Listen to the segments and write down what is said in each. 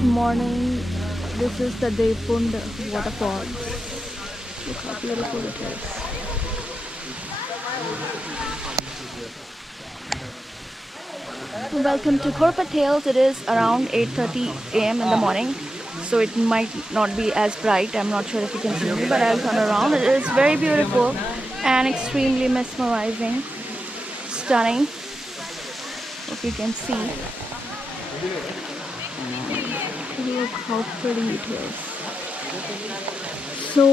Good morning. This is the Devkund Waterfall. Look how beautiful it is. Welcome to Ghorpad Hills. It is around 8:30 a.m. in the morning, so it might not be as bright. I'm not sure if you can see me, but I'll turn around. It is very beautiful and extremely mesmerizing, stunning. If you can see, look how pretty it is. So,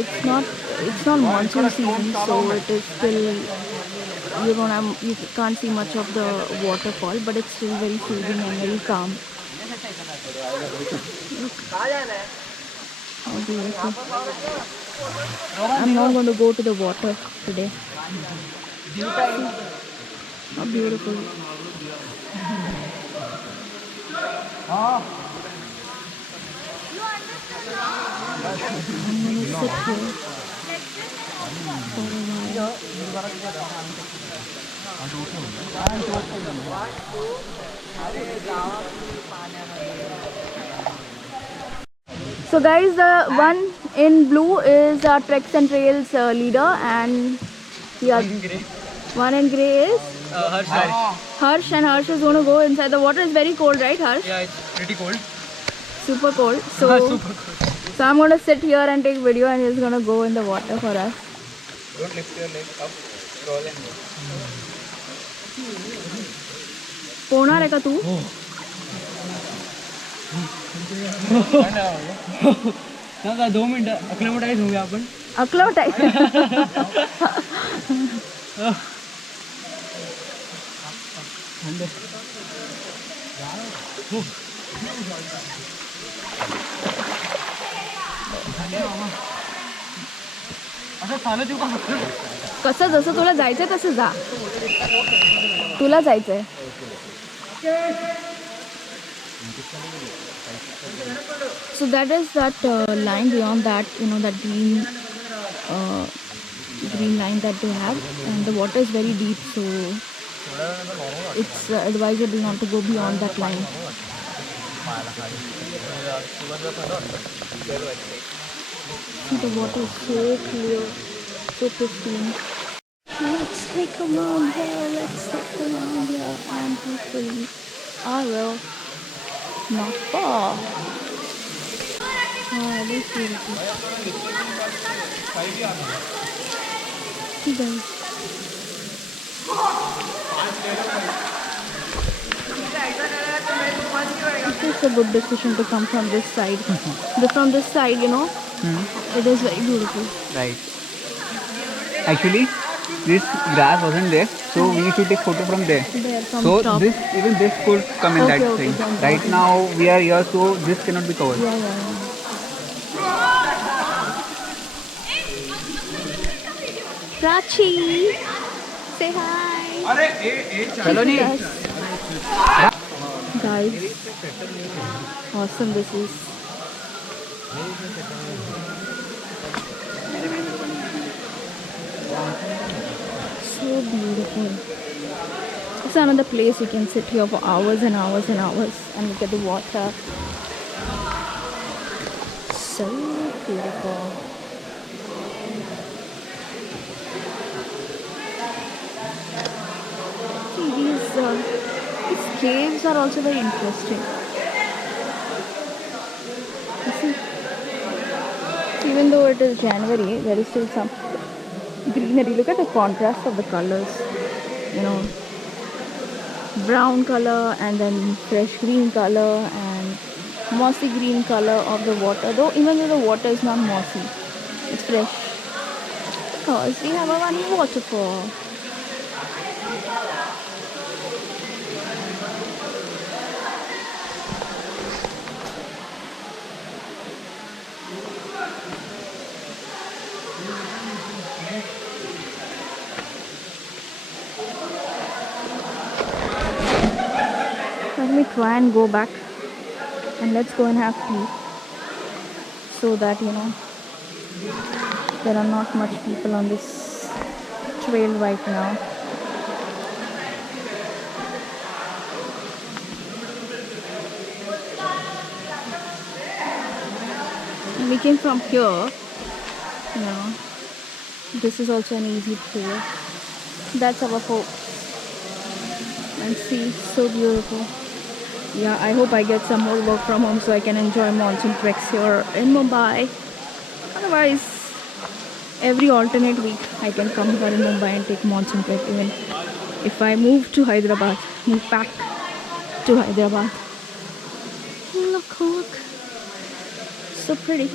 it's not monsoon season, so it is still, you can't see much of the waterfall, but it's still very soothing and very calm. Look how beautiful. I'm not going to go to the water today. How beautiful. I'm going to sit here for a while. So guys, the one in blue is our Treks and Trails leader, and one in grey is Harsh, and Harsh is going to go inside. The water is very cold, right, Harsh? Yeah, it's pretty cold. Super cold. So, so I'm going to sit here and take video, and he's going to go in the water for us. Don't lift your leg up, scroll and go. पोहणार आहे का तू? नका 2 मिनिटं अकलमटाईज होऊया आपण. अकलमटाईज. असं चालत येऊ का? कसं जसं तुला जायचंय तसं जा. तुला जायचंय. So that is that line beyond that, that green line that they have, and the water is very deep, so it's advisable not to go beyond that line. See, the water is so clear, so pristine. Let's take a round here, let's take a round here, and hopefully I will not fall. Oh, it is beautiful. See guys. It's a good decision to come from this side. From this side, it is very beautiful. Right. Actually, this grass wasn't there, so we used to take photo from there. So top. Even this could come in that thing. Right now we are here, so this cannot be covered. Yeah. Prachi, say hi. Hello, Guys, awesome this is. So beautiful. It's another place you can sit here for hours and hours and hours and look at the water. So beautiful. See, these caves are also very interesting. You see, even though it is January, there is still some greenery. Look at the contrast of the colors. Brown color and then fresh green color and mossy green color of the water. Even though the water is not mossy, it's fresh because we have a running waterfall. Let me try and go back, and let's go and have tea, so that there are not much people on this trail right now. And we came from here, you know. This is also an easy trail. That's our hope. And see, so beautiful. Yeah, I hope I get some more work from home so I can enjoy monsoon treks here in Mumbai. Otherwise, every alternate week I can come here in Mumbai and take monsoon trek, even if I move to Hyderabad, move back to Hyderabad. Look, look. So pretty.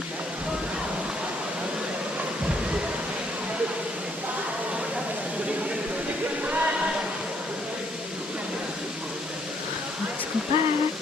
Let's go back.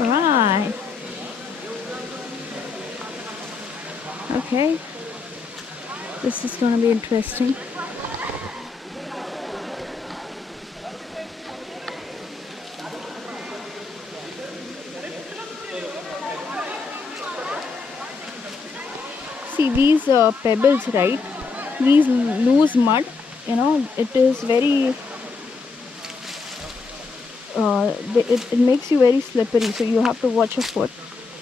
Alright. Okay. This is gonna be interesting. See these pebbles, right? These loose mud, you know, it is very it makes you very slippery, so you have to watch your foot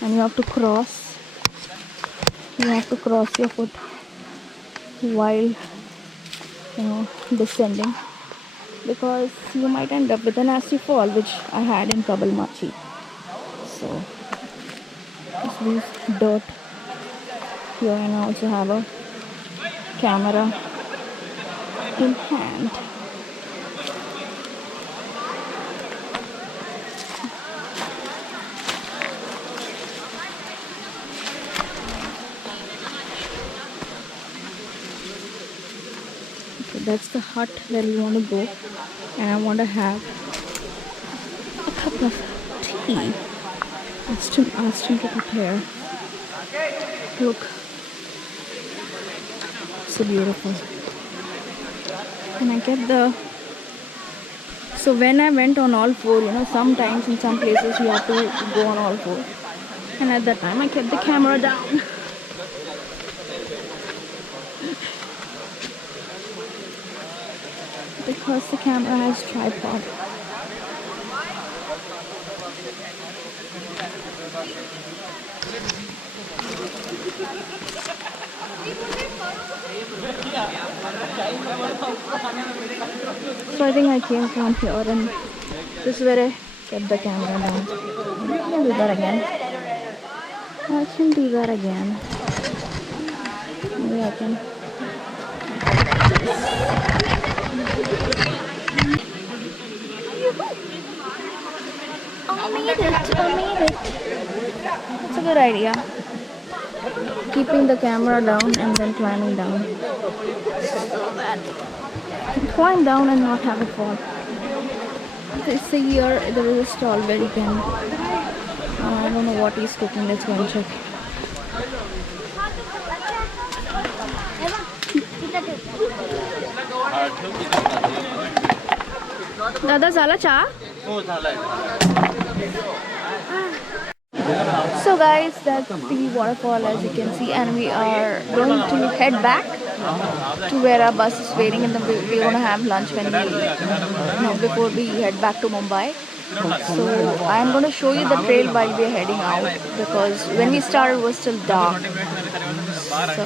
and you have to cross your foot while descending, because you might end up with a nasty fall, which I had in Kabalmachi. So just leave dirt here, and I also have a camera in hand. Okay, that's the hut where we want to go, and I want to have a cup of tea. Asked him to prepare. Look, so beautiful. And I get so when I went on all four, sometimes in some places you have to go on all four, and at that time I kept the camera down. Because the camera has tripod. So I think I came from here, and this is where I kept the camera down. I can do that again. Maybe I can. I made it. That's a good idea. Keeping the camera down and then climbing down. So that you can climb down and not have it fall. It's a year, there is a stall where you can. I don't know what he's cooking. Let's go and check. Dada, zala cha? So guys, that's the waterfall, as you can see, and we are going to head back to where our bus is waiting, and then we're going to have lunch when before we head back to Mumbai. So I'm going to show you the trail while we're heading out, because when we started it was still dark. So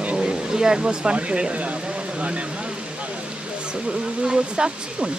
yeah, it was fun trail. So we will start soon.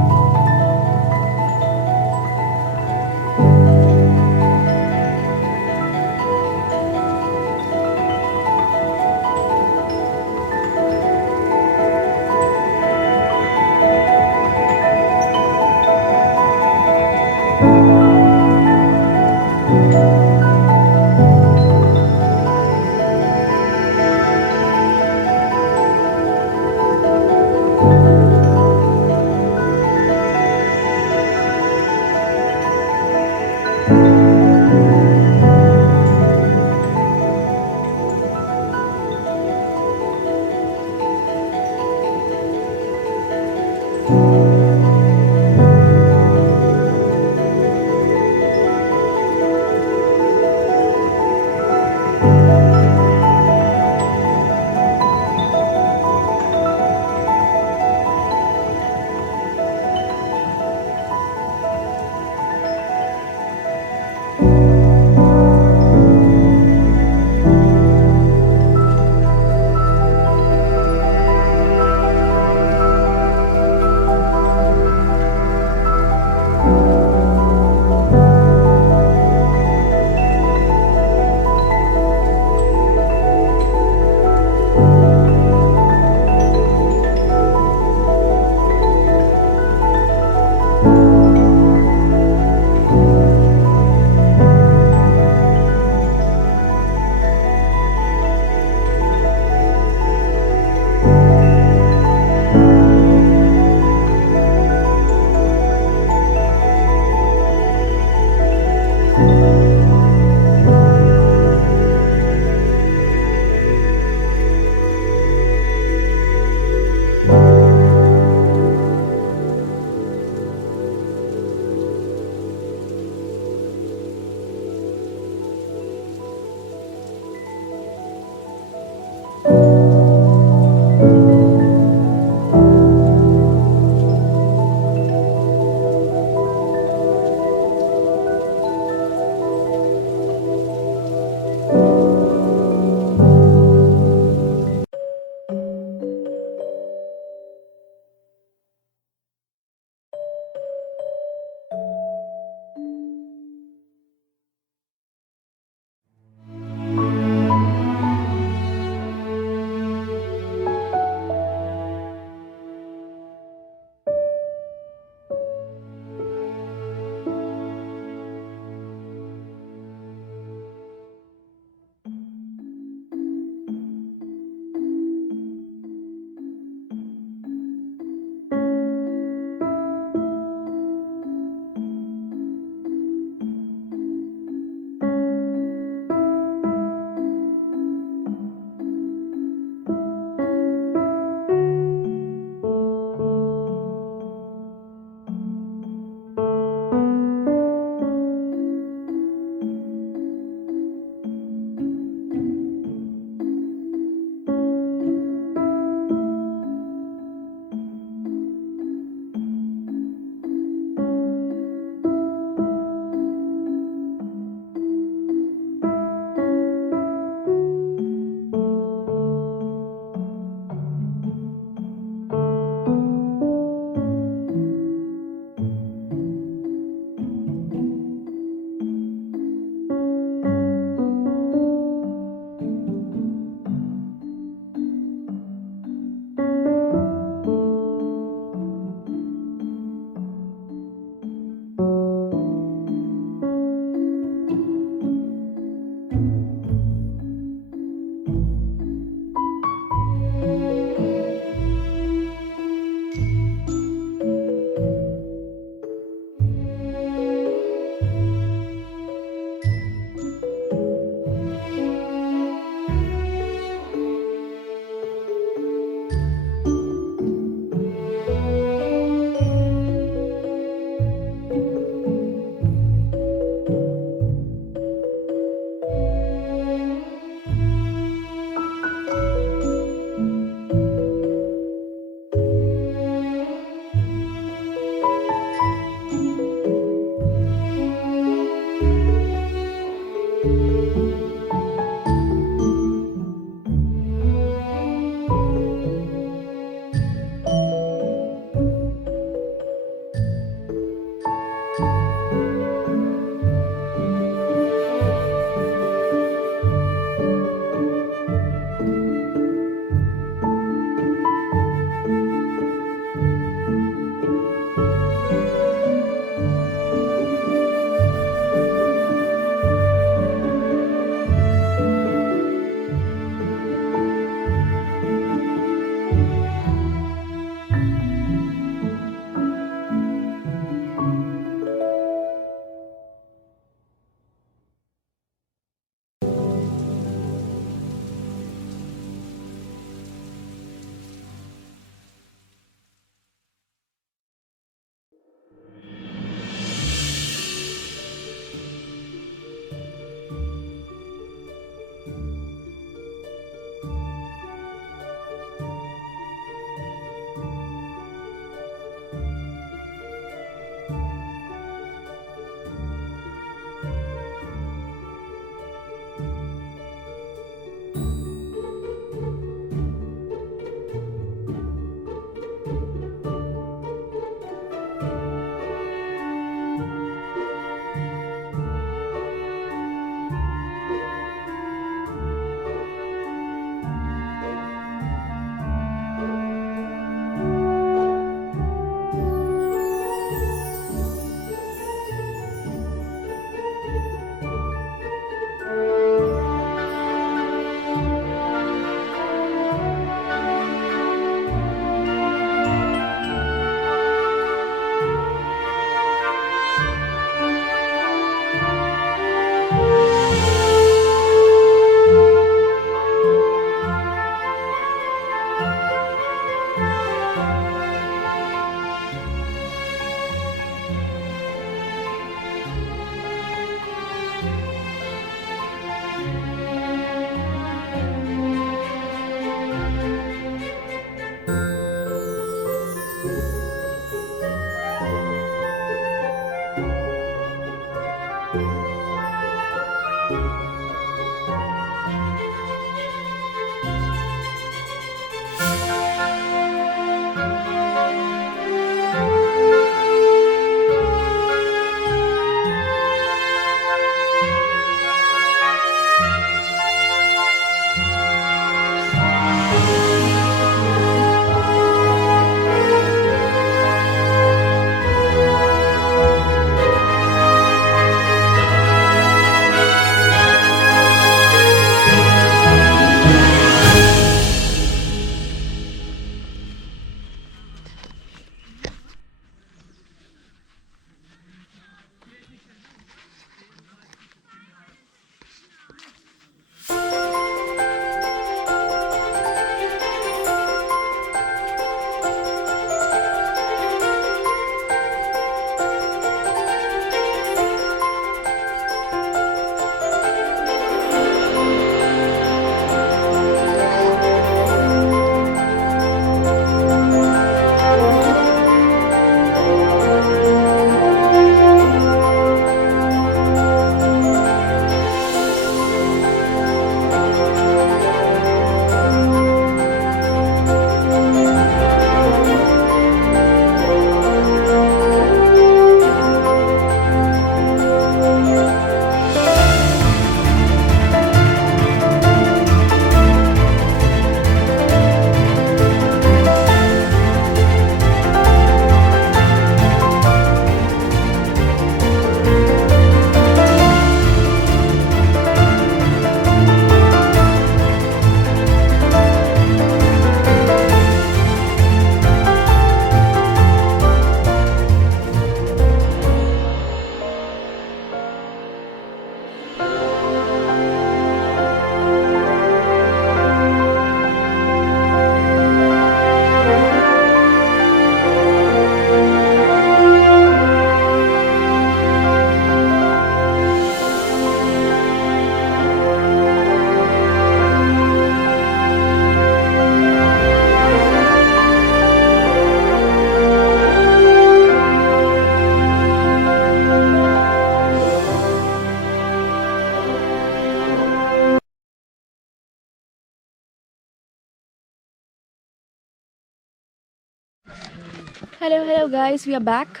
Hello guys, we are back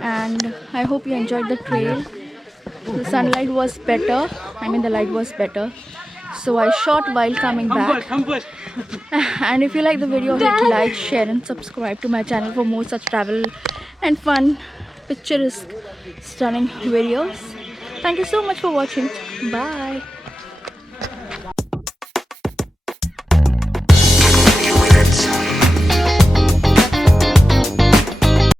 and I hope you enjoyed the trail. The sunlight was better, the light was better. So I shot while coming back. And if you like the video, hit like, share and subscribe to my channel for more such travel and fun, picturesque, stunning videos. Thank you so much for watching. Bye.